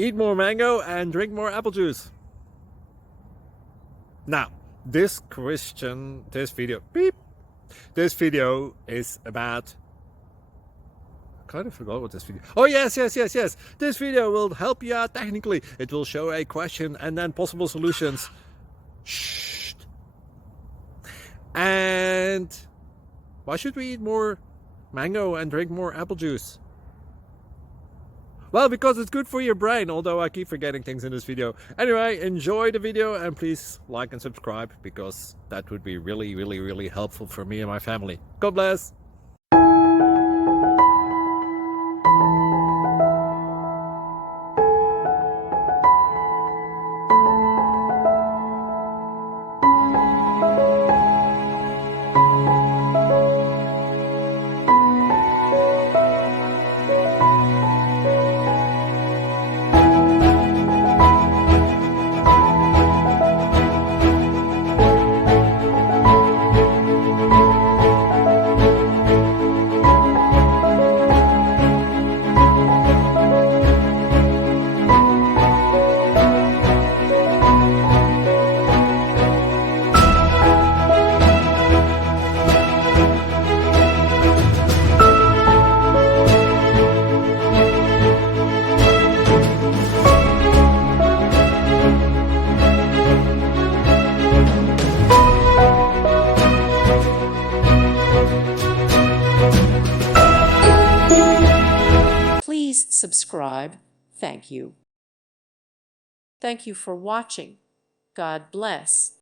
Eat more mango and drink more apple juice. Now, this video is about, I kind of forgot what this video. Oh, yes. This video will help you out technically. It will show a question and then possible solutions. Shh. And why should we eat more mango and drink more apple juice? Well, because it's good for your brain, although I keep forgetting things in this video. Anyway, enjoy the video and please like and subscribe, because that would be really helpful for me and my family. God bless! Please subscribe. Thank you. Thank you for watching. God bless.